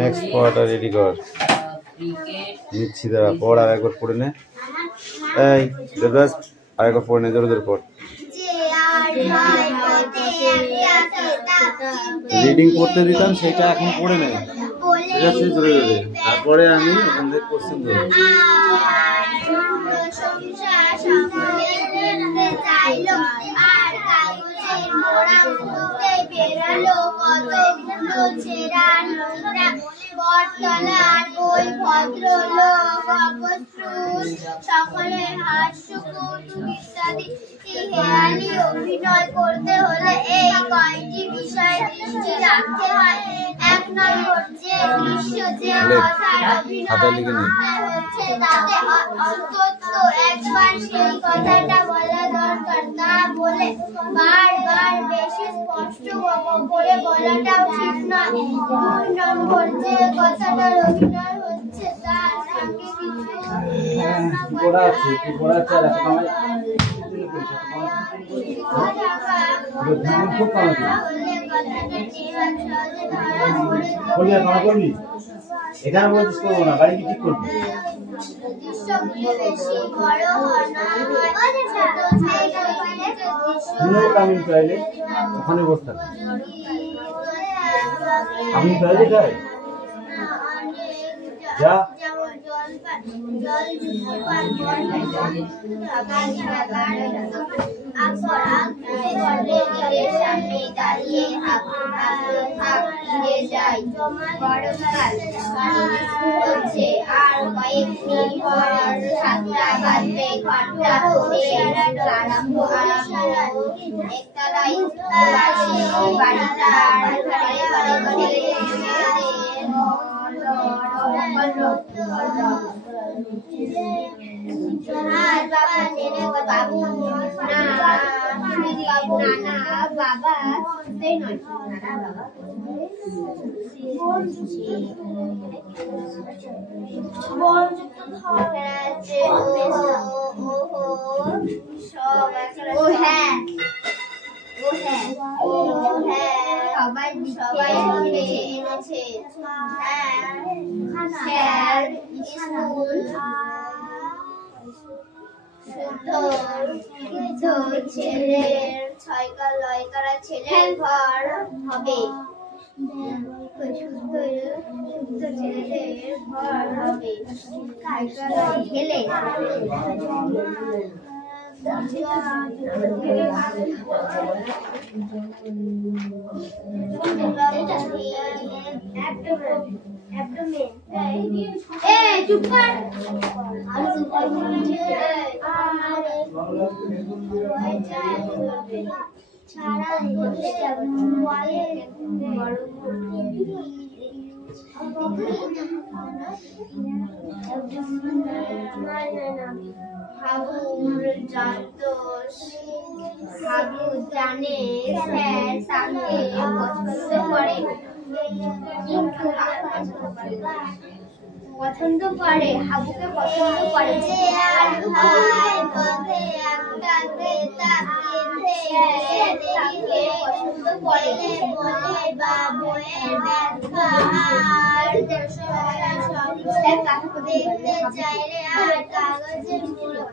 Next পড়াটা ready কর। নিচ্ছি দাঁড়া, পড় আর একবার পড়ে নে। এই দেবরাজ আর একবার পড়ে নে, জোরে জোরে পড়। রিডিং করতে দিতাম সেটা এখন পড়ে নে, ঠিক আছে? জোরে জোরে। তারপরে আমি ওখান থেকে কোশ্চেন ধরবো। সকলের হাস্য কৌতুক ইত্যাদি হেয়ালি অভিনয় করতে হলে এই কয়টি বিষয় দৃষ্টি রাখতে হয়। 1 নম্বর, যে দৃশ্য যে কথার অভিনয় হচ্ছে তাতে অন্তত একবার সেই কথাটা বলা দরকার। তা বলে বারবার বেশি স্পষ্ট করে বলাটাও ঠিক নয়। 2 নম্বর, যে কথাটার অভিনয় হচ্ছে তার সঙ্গে কিছু এখানে বলছিস করবো না, গাড়ি কি ঠিক করবি? ওখানে বসে থাক। আমি টয়লেট যাই, যা। আর কয়েক মিনিট পর 7টা বাজবে, ঘন্টা আরম্ভ একতলায় বাড়িটা বাবা সবাই এনেছে। ছেলের 6 ছেলের ঘর হবে। শুদ্ধ ছেলেদের ঘর হবে। ছেলে চুপ কর। হাবু জানে স্যার তাকে পছন্দ করে, হাবুকে পছন্দ করে। যে আর ভাই পথে একটা ক্রেতা তাকে পছন্দ করে, বলে বাবুয়ের ব্যথা আর দেখতে চাইলে আর কাগজের মুড়ো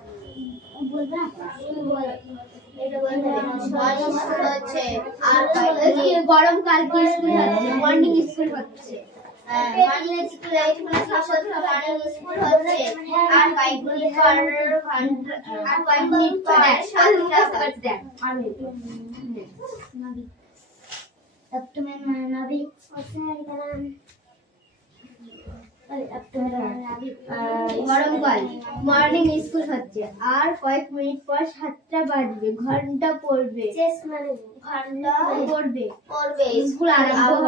গরমকাল কি স্কুল হচ্ছে, মর্নিং স্কুল হচ্ছে। আর কয়েক মিনিট পর 7টা বাজবে। গরমকাল মর্নিং স্কুল হচ্ছে, আর কয়েক মিনিট পর 7টা বাজবে। ঘন্টা পড়বে, স্কুল আরম্ভ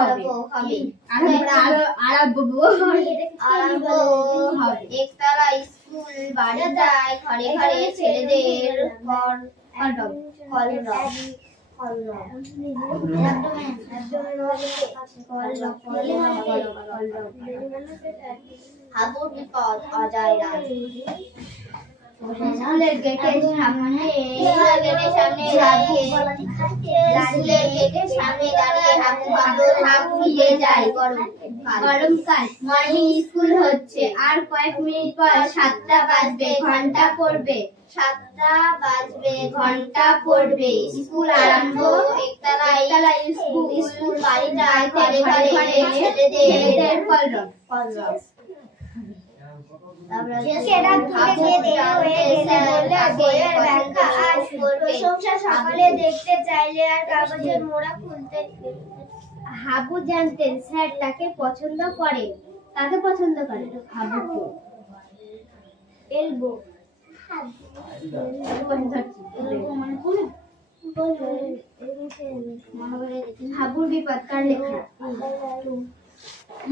হবে। একতলা স্কুল বাড়িটায় ঘরে ঘরে ছেলেদের হাবুর বিপদ অজয় রায়। স্কুলের গেটের সামনে হাবু ফিরে যায়। গরমকাল মর্নিং স্কুল হচ্ছে, আর কয়েক মিনিট পর 7টা বাজবে, ঘন্টা পড়বে। 7টা বাজবে, ঘন্টা পড়বে। স্কুল আরম্ভ। একতলা স্কুল বাড়িটা ঘরে ঘরে ছেলেদের কলরব। সকালে দেখতে চাইলে আর কাগজের মোড়া খুলতে। হাবু জানতেন স্যার তাকে পছন্দ করে। কাকে পছন্দ করে? হাবুকে। এলবো হাবুর বিপদকার লেখা।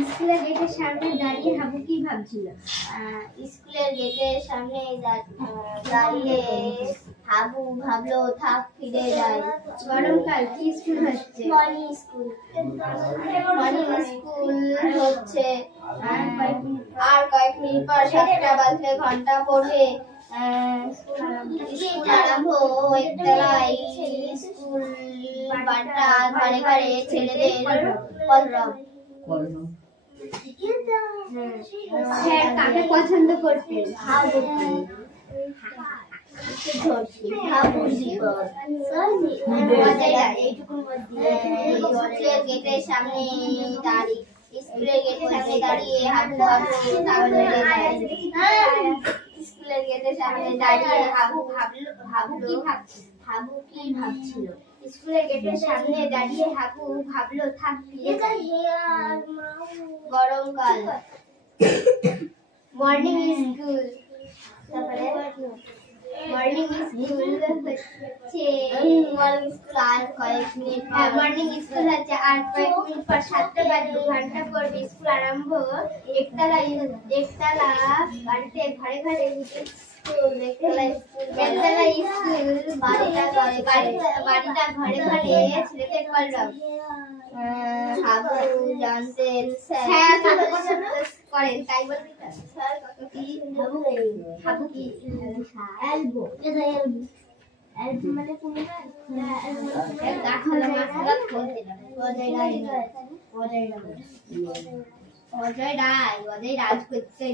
স্কুলের গেটের সামনে দাঁড়িয়ে হাবু কি ভাবছিল? স্কুলের গেটের সামনে দাঁড়িয়ে হাবু ভাবলো থাক ফিরে যায়। গরমকাল কি স্কুল হচ্ছে? মর্নিং স্কুল হচ্ছে, আর কয়েক মিনিট পর 7টা বাজলে ঘন্টা পড়বে। স্কুল আরম্ভ। একতলায় স্কুল বাড়িটা ঘরে ঘরে ছেলেদের কলরব। স্যার কাকে পছন্দ করতেন? স্কুলের গেটের সামনে দাঁড়িয়ে হাবু কি ভাবছিল? স্কুলের গেটের সামনে দাঁড়িয়ে হাবু ভাবলো থাক ফিরে যায়। গরমকাল মর্নিং স্কুল। মর্নিং স্কুল হচ্ছে, আর কয়েক মিনিট পর 7টা বাজবে, ঘন্টা পড়বে। স্কুল আরম্ভ। একতলা বাড়িতে ঘরে ঘরে স্কুল বাড়িটা ঘরে ঘরে ছেলেদের কলরব। হাবু জানতেন স্যার কাকে পছন্দ করেন, তাই বলবি? হাবু কি এলবো মানে অজয় রাজ করতে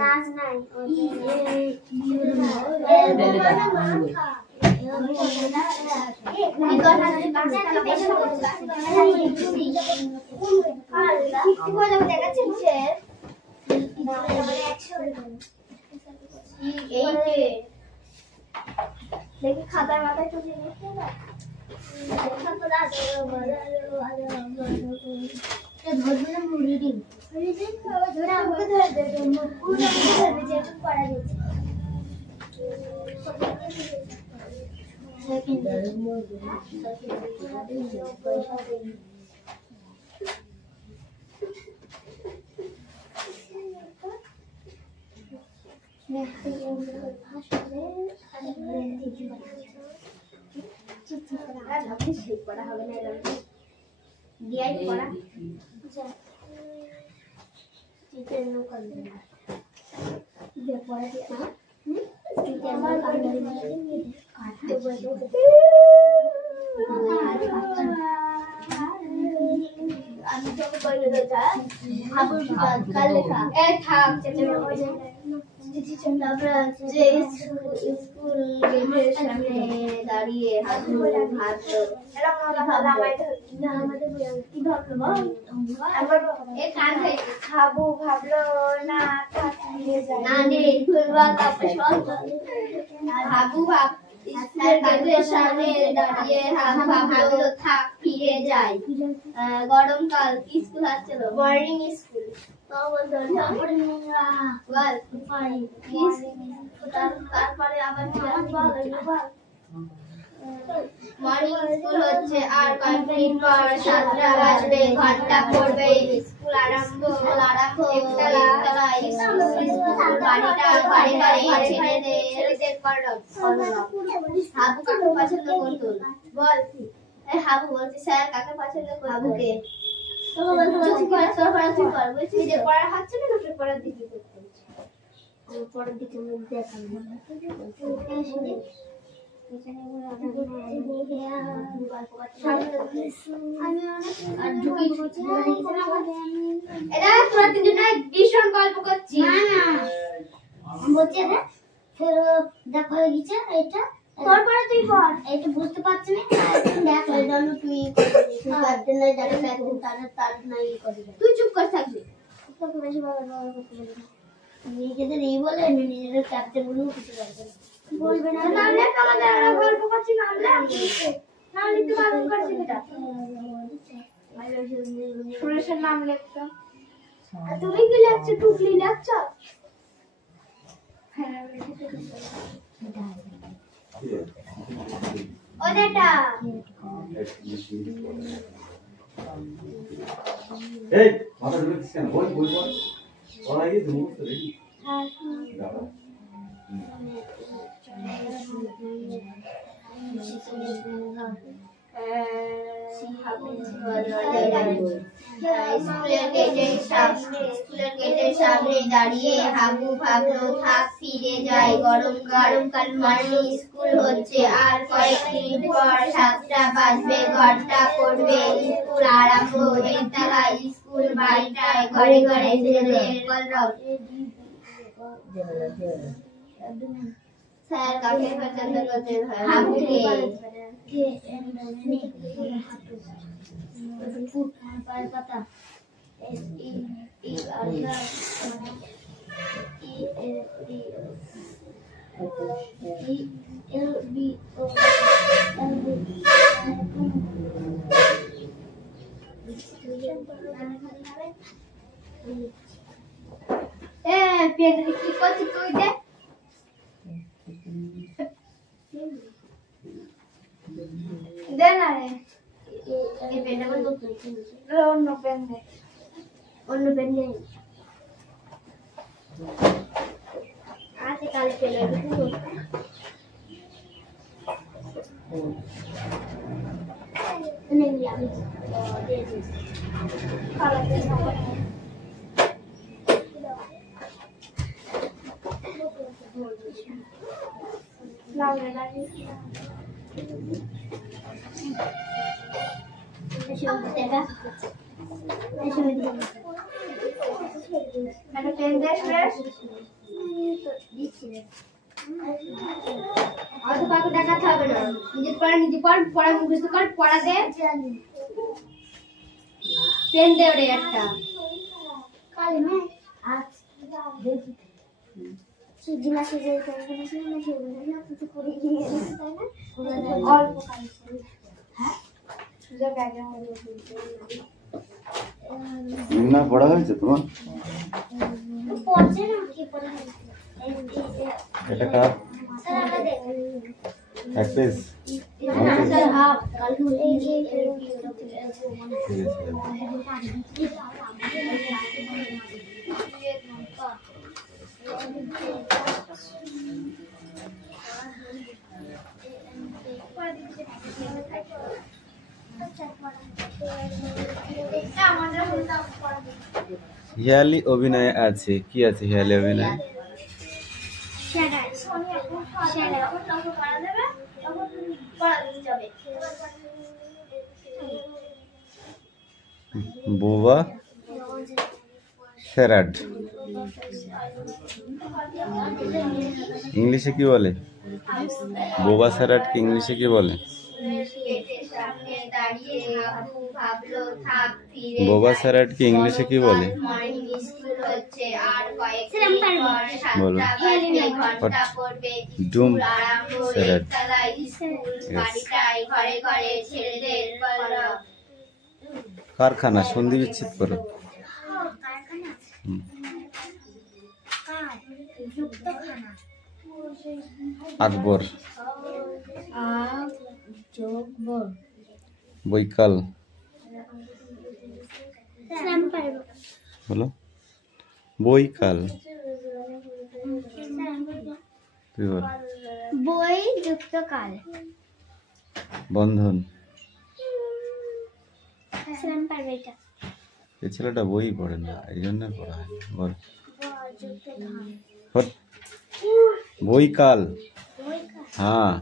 রাজ নাই দেখি খাতার মাথায় তো পড়া হবে না দিয়াই পড়া টিচার নো করবে না দিয়ে পড়া দিয়ে না টিচার আমার কাটতে বসে আমি তোকে কইলে দাদা হাবুর বিপদ কাল লেখা এ থাম চেচে যে স্কুল গেটের সামনে দাঁড়িয়ে হাবু ভাবলো হাবু ভাবলো না হাবু গেটের সামনে দাঁড়িয়ে ভাবলো থাক ফিরে যায়। গরমকাল কি স্কুল আসছিল? Morning school. তারপরে আবার মর্নিং স্কুল হচ্ছে, আর কয়েক মিনিট পর 7টা বাজবে, ঘন্টা পড়বে। স্কুল আরম্ভ। একতলা স্কুল বাড়িটা ঘরে ঘরে ছেলেদের কলরব। হাবু কাকে পছন্দ করতো? বল। হাবু বলছে স্যার কাকে পছন্দ করতো? হাবুকে। তোর পড়া হচ্ছে না, তোর পড়া দিকে করতে হচ্ছে। পরের দিকে মুখ দেখাবো তোরা তিনজনে ভীষণ গল্প করছিস বলছে ফের দেখা হয়ে গেছে এটা তারপরে তুই পড় এটা বুঝতে পারছিস না দেখ ওই জন্য তুই করতে না দেখা একদম তার নাই করবি তুই চুপ করে থাকবি তোকে বেশি ভালো করতে বলি নিজেদের এই বলে নিজেদের ক্যাপ্টেন বলে কিছু বলবে না নামলে আমাদের আরো গল্প করছি নামলে নাম লিখতে বারণ করছি এটা সুরেশের নাম লিখতো তুমি কি লিখছো টুকলি লিখছো ওটা এই মাথা ধরে দিস কেন বই বই বল পড়াই গিয়ে তুমি তো রেডি স্কুলের সামনে দাঁড়িয়ে হাবু ভাবলো থাক ফিরে যায় গরমকাল মানে স্কুল হচ্ছে আর কয়েক মিনিট পর 7টা বাজবে ঘন্টা পড়বে স্কুল আরম্ভ একতলা স্কুল বাড়িটায় ঘরে ঘরে ছেলেদের কলরব স্যার কাকে পছন্দ করতেন হাবুকে পাতা পেন্ডেল কি করছিস তুই দেখ দে না রে এই পেনটা বল তো অন্য পেন দে অন্য পেন নেই আজকে কাল পেলে नहीं अभी दे दे काला पे लाल लाल ऐसे देगा ऐसे देगा मैंने पेन दे फ्रेश तो दिखी और तो काको দেখাতে হবে না নিজে পড়া মুখস্থ কর পড়া দে পেন দে ওরে একটা কালে মে আজ দেখি সুজি মাসে যে পেন দিয়েছিল না সেগুলো না কিছু করে দিয়ে তাই না অল্প কালে হ্যাঁ সুজা ব্যাগে না পড়া হয়েছে তোমার পড়ছে না কি পড়া হয়েছে এটা কার স্যার আমরা দেখ এক পেজ স্যার হাফ কাল এই যে হিয়ালি অভিনয় আছে কি আছে হিয়ালি অভিনয় বোবা স্যারাড ইংলিশে কি বলে বোবা স্যারাড কি ইংলিশে কি বলে বোবা স্যারাড কি ইংলিশে কি বলে বলো ডুম স্যারাড কারখানা সন্ধি বিচ্ছেদ করো আকবর বৈকাল বলো বৈকাল বই যুক্ত কাল বন্ধন স্যার পারবে এটা এই ছেলেটা বই পড়ে না এই জন্য পড়া হয় বল বৈকাল, হ্যাঁ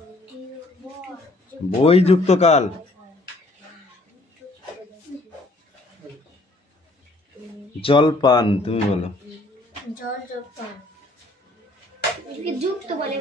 বই যুক্ত কাল। জলপান, তুমি বলো। যুক্ত বলে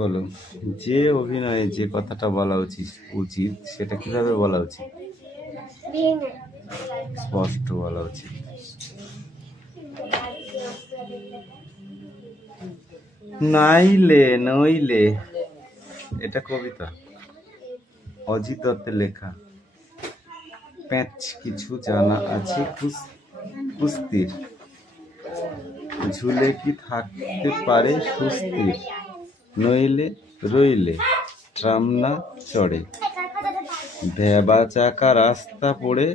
বলো, যে অভিনয়ে যে কথাটা বলা উচিত সেটা কিভাবে বলা উচিত? স্পষ্ট বলা উচিত। নাইলে নইলে, এটা কবিতা, অজিত দত্তের লেখা। প্যাঁচ কিছু জানা আছে কুস্তির, ঝুলে কি থাকতে পারে সুস্থির, নইলে রইলে ট্রাম না চড়ে, ভেবা চাকা রাস্তা পড়ে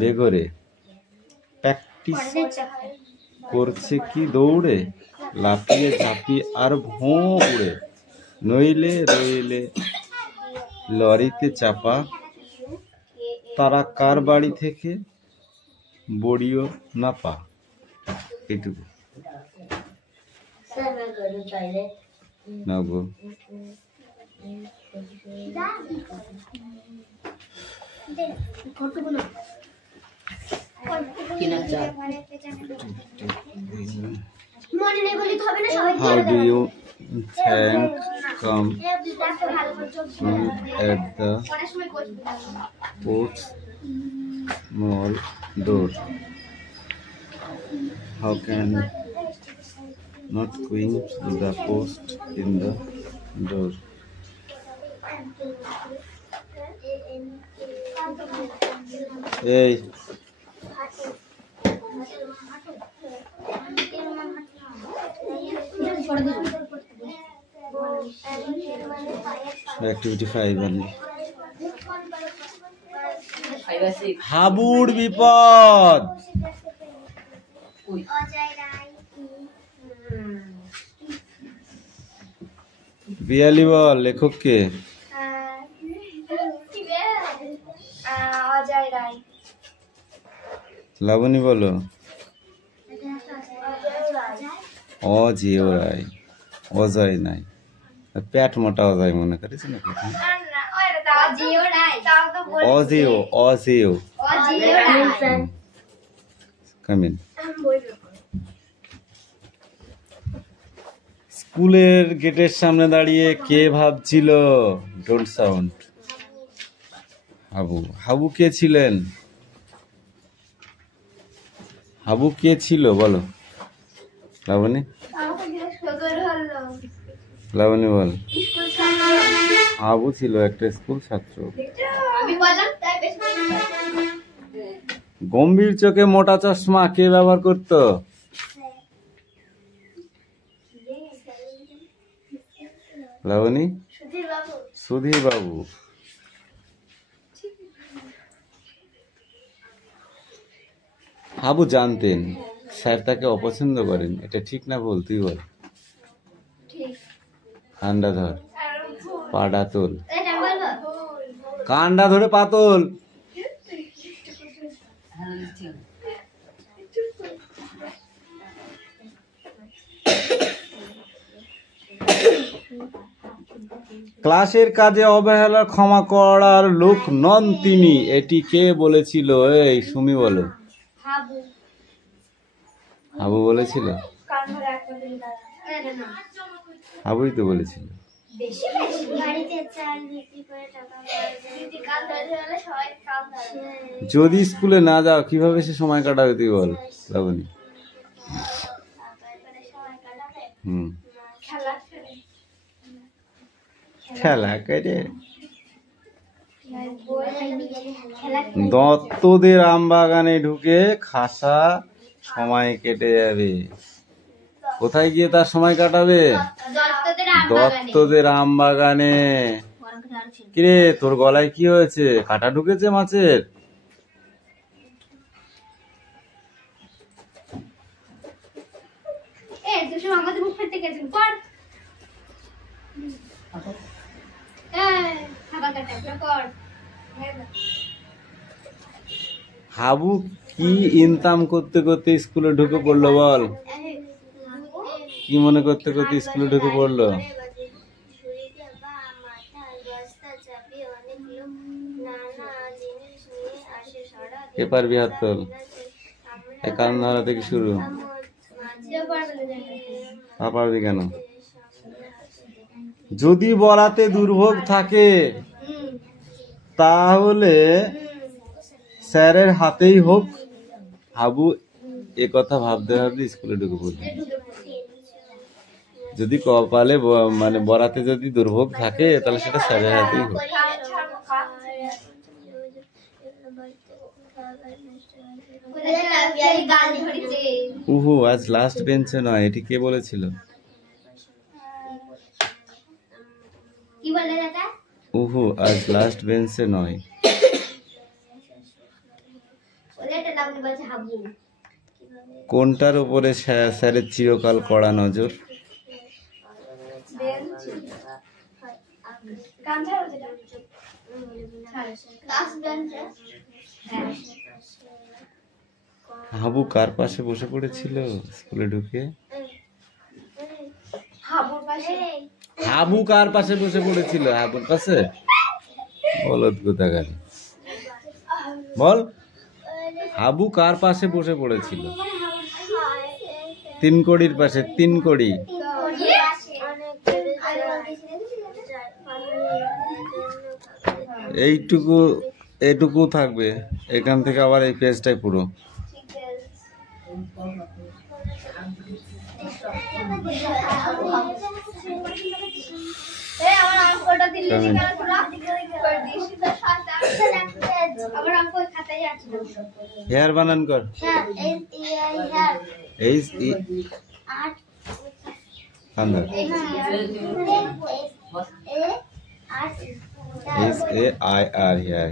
বেঘরে, প্র্যাকটিস করছে কি দৌড়ে, লাফিয়ে ঝাঁপিয়ে আর ভোঁ উড়ে, নইলে রইলে লরিতে চাপা, তারা কার বাড়ি থেকে বড়িও না পা। এইটুকু না গো। How do you thank come at the port's small door? How can not quench the post in the door? Hey. Activity 5 only. হাবুর বিপদ। বিয়ালি বল, লেখক কে? লাবণী বলো। অজেয় রায়। অজয় নাই, পেট মোটা অজয় মনে করেছে না? অজেয়, অজেয়। কামিন। স্কুলের গেটের সামনে দাঁড়িয়ে কে ভাবছিল? Don't sound. হাবু। হাবু কে ছিলেন? হাবু কে ছিল বলো লাবণী। লাবণী বল। হাবু ছিল একটা স্কুল ছাত্র। গম্ভীর চোখে মোটা চশমা কে ব্যবহার করত? লাবণী। সুধীর বাবু। হাবু জানতেন স্যার তাকে অপছন্দ করেন, এটা ঠিক না ভুল তুই বল। কান্ডা ধর, পাডা তোল। কান্ডা ধরে পাতল। ক্লাসের কাজে অবহেলার ক্ষমা করার লোক নন তিনি, এটি কে বলেছিল? এই সুমি বলো। হাবু বলেছিল? হাবুই তো বলেছিল। যদি স্কুলে না যাও কিভাবে সে সময় কাটাবে তুই বল লাবণী। খেলা করে। দত্তদের আম বাগানে ঢুকে খাসা সময় কেটে যাবে। কোথায় গিয়ে তার সময় কাটাবে? দত্তদের আম বাগানে। কিরে তোর গলায় কি হয়েছে? কাটা ঢুকেছে মাছের? হাবু কি ইনকাম করতে করতে স্কুলে ঢুকে পড়লো বল? কি মনে করতে করতে স্কুলে ঢুকে পড়লো? কে পারবি হাত তোল? এই কান ধরা থেকে শুরু। পারবি কেন? যদি বলাতে দুর্ভোগ থাকে তাহলে স্যারের হাতেই হোক। হাবু এ কথা ভাবতে ভাবতে স্কুলে ঢুকে পড়ল। যদি কপালে মানে বরাতে যদি দুর্ভোগ থাকে তাহলে সেটা স্যারের হাতেই হোক। উহু আজ লাস্ট বেঞ্চে নয়, এটি কে বলেছিল? উহু আজ লাস্ট বেঞ্চে নয়। কোনটার উপরে স্যারের চিরকাল কড়া নজর? হাবু কার পাশে বসে পড়েছিল স্কুলে ঢুকে? হাবু কার পাশে বসে পড়েছিল? হাবুর পাশে? বলত কোথাকার বল। হাবু কার পাশে বসে পড়েছিল? তিন কড়ির পাশে। তিন কড়ি এইটুকু এটুকু থাকবে, এখান থেকে আবার এই পেজটাই পুরো। হেয়ার বানান কর।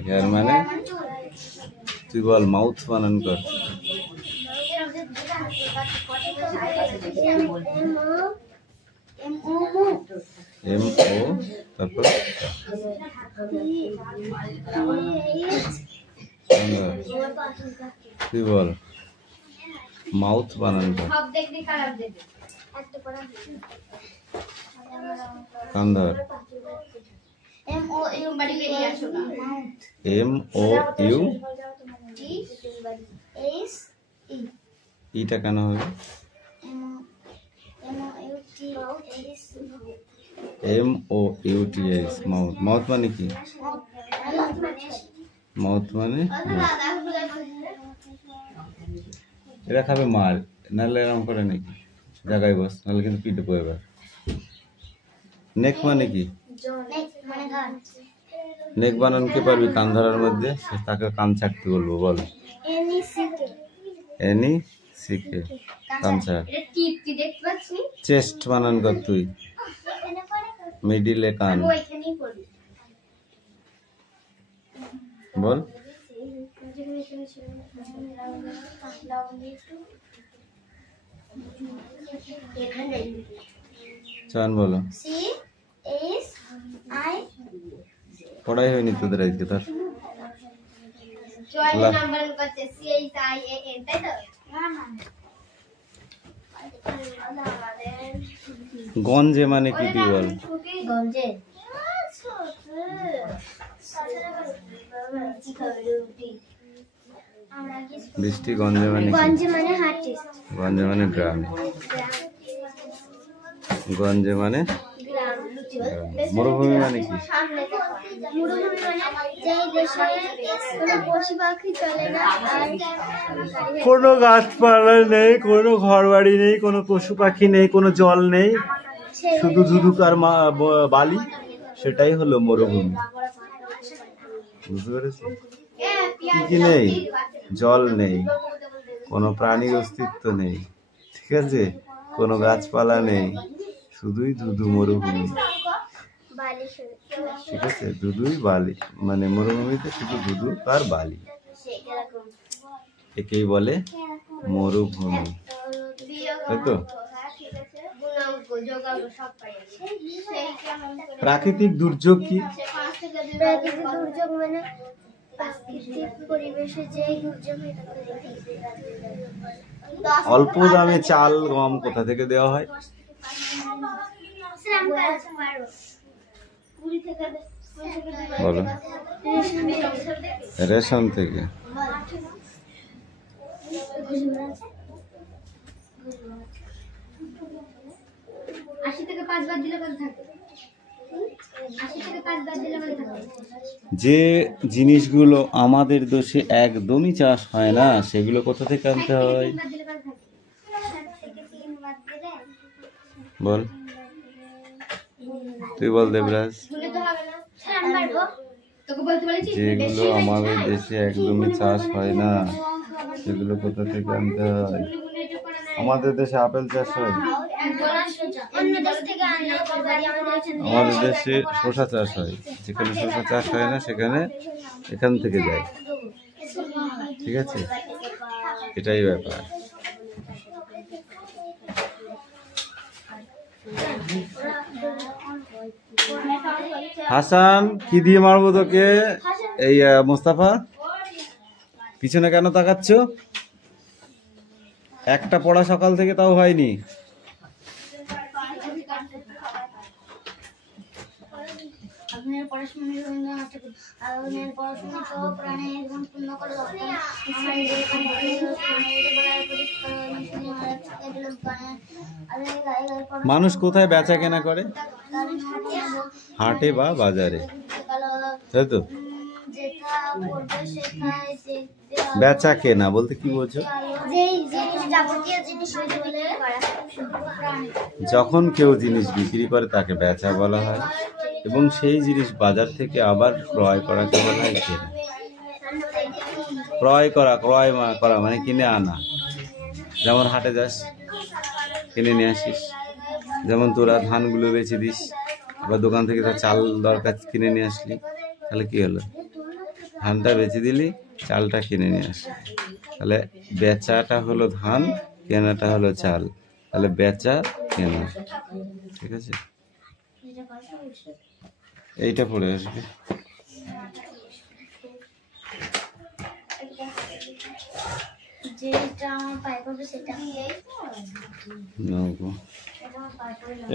হেয়ার মানে তুই বল মাউথ বানান কর। এম ও তারপর তুই বল মাউথ বানান কর। কান্দর। এম ও ইউ ইটা কেন হবে? M O U T S mouth. Mouth মানে কি? মাউথ মানে এরা খাবে মার, নাহলে এরকম করে নাকি? জায়গায় বস, নাহলে কিন্তু পিঠে পড়ে এবার। নেক মানে কি? নেক বানান কে পারবি কান ধরার মধ্যে? তাকে কান ছাড়তে বলবো বল। এনি সিকে কান ছাড়। চেস্ট বানান কর তুই। মিডিলে কান বল। চান বলো। পড়াই হয়নি তোদের আজকে? তার গঞ্জে মানে কি তুই বল? বৃষ্টি। গঞ্জে মানে গঞ্জে মানে গ্রামে। গঞ্জে মানে মরুভূমি মানে কি? কোনো গাছপালা নেই, কোনো ঘর বাড়ি নেই, কোনো পশু পাখি নেই, কোনো জল নেই, শুধু ধুধুকার বালি, সেটাই হলো মরুভূমি। বুঝতে পেরেছি? কি নেই? জল নেই, কোনো প্রাণীর অস্তিত্ব নেই, ঠিক আছে? কোনো গাছপালা নেই, শুধুই ধুধু মরুভূমি। ঠিক আছে, ধুধুই বালি, মানে মরুভূমিতে শুধু ধুধু আর বালি, একেই বলে মরুভূমি, তাই তো? প্রাকৃতিক দুর্যোগ কি? প্রাকৃতিক দুর্যোগ মানে পরিবেশে যে দুর্যোগ অল্প দামে চাল গম কোথা থেকে দেওয়া হয়? বলো। রেশন থেকে। যে জিনিসগুলো আমাদের দেশে একদমই চাষ হয় না, সেগুলো কোথা থেকে আনতে হয়? বল, তুই বল দেবরাজ। যেগুলো আমাদের দেশে একদমই চাষ হয় না, সেগুলো কোথা থেকে আনতে হয়? আমাদের দেশে আপেল চাষ হয়, আমাদের দেশে শসা চাষ হয়, যেখানে শসা চাষ হয় না সেখানে এখান থেকে যায়, ঠিক আছে? এটাই ব্যাপার। হাসান, কি দিয়ে মারবো তোকে? এই মোস্তাফা, পিছনে কেন তাকাচ্ছ? একটা পড়া সকাল থেকে তাও হয়নি। মানুষ কোথায় বেচা কেনা করে? হাটে বা বাজারে, তাই তো? বেচা কেনা বলতে কি বোঝো? যখন কেউ জিনিস বিক্রি করে তাকে বেচা বলা হয়, এবং সেই জিনিস বাজার থেকে আবার ক্রয় করাকে বলা হয় কেনা। ক্রয় করা মানে কিনে আনা। যেমন হাটে যাস, কিনে নিয়ে আসিস, যেমন তোরা ধানগুলো বেচে দিস, আবার দোকান থেকে তোর চাল দরকার, কিনে নিয়ে আসলি, তাহলে কি হলো? ধানটা বেচে দিলি, চালটা কিনে নিয়ে আসলি, তাহলে বেচাটা হলো ধান, কেনাটা হলো চাল, তাহলে বেচা কেনা, ঠিক আছে? এইটা পড়ে আসবে।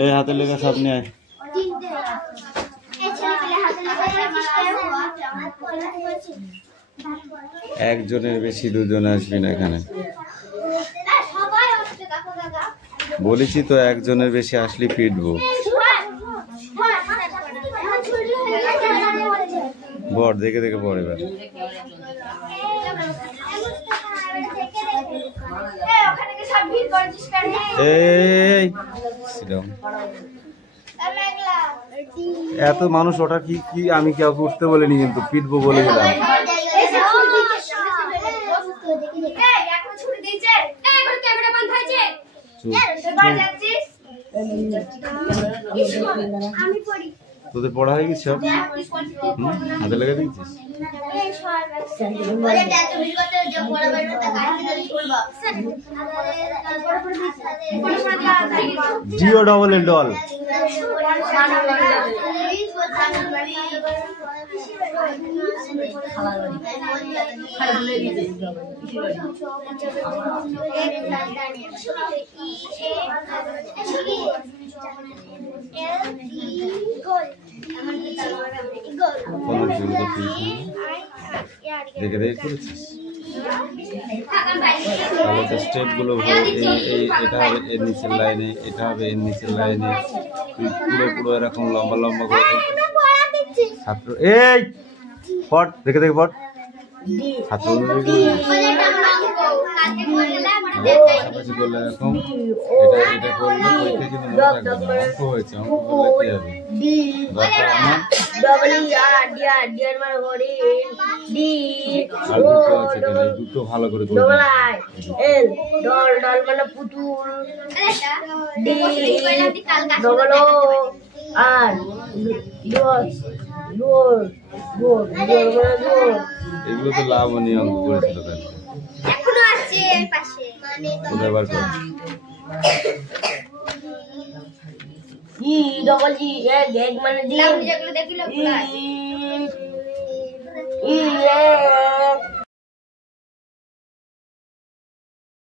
এই হাতে লেখা সব নিয়ে আয়। একজনের বেশি দুজন আসবি না এখানে, বলেছি তো, একজনের বেশি আসলে পিটবো। বর দেখে দেখে পড়ে। এবার এই এত মানুষ ওটা কি কি আমি কেউ উঠতে বলিনি, কিন্তু পিটবো বলে গেলাম। তোদের পড়া হয়ে গেছে? হাতে লেগে দিয়েছিস? Jio double L doll. দেখে দেখে করেছিস? তাহলে তো স্টেপ গুলো এটা হবে এর নিচের লাইনে, এটা হবে এর নিচের লাইনে, পুরো পুরো এরকম লম্বা লম্বা করে ছাত্র। এই পট দেখে দেখে পট ছাত্র করলে এরকম, এটা করলে পরীক্ষা কিন্তু মনে থাকবে না। অঙ্ক হয়েছে, অঙ্ক করলে কি হবে? দরকার আমার দুটো ভালো করে আর ডোর ডোর ডোর ডোর এগুলো তো লাবণী অঙ্ক করেছিল কেন? এখনো আছে এর পাশে কোথায় বার কর? ই ডবল ই এক এক মানে লাভ যেগুলো দেখিলো ই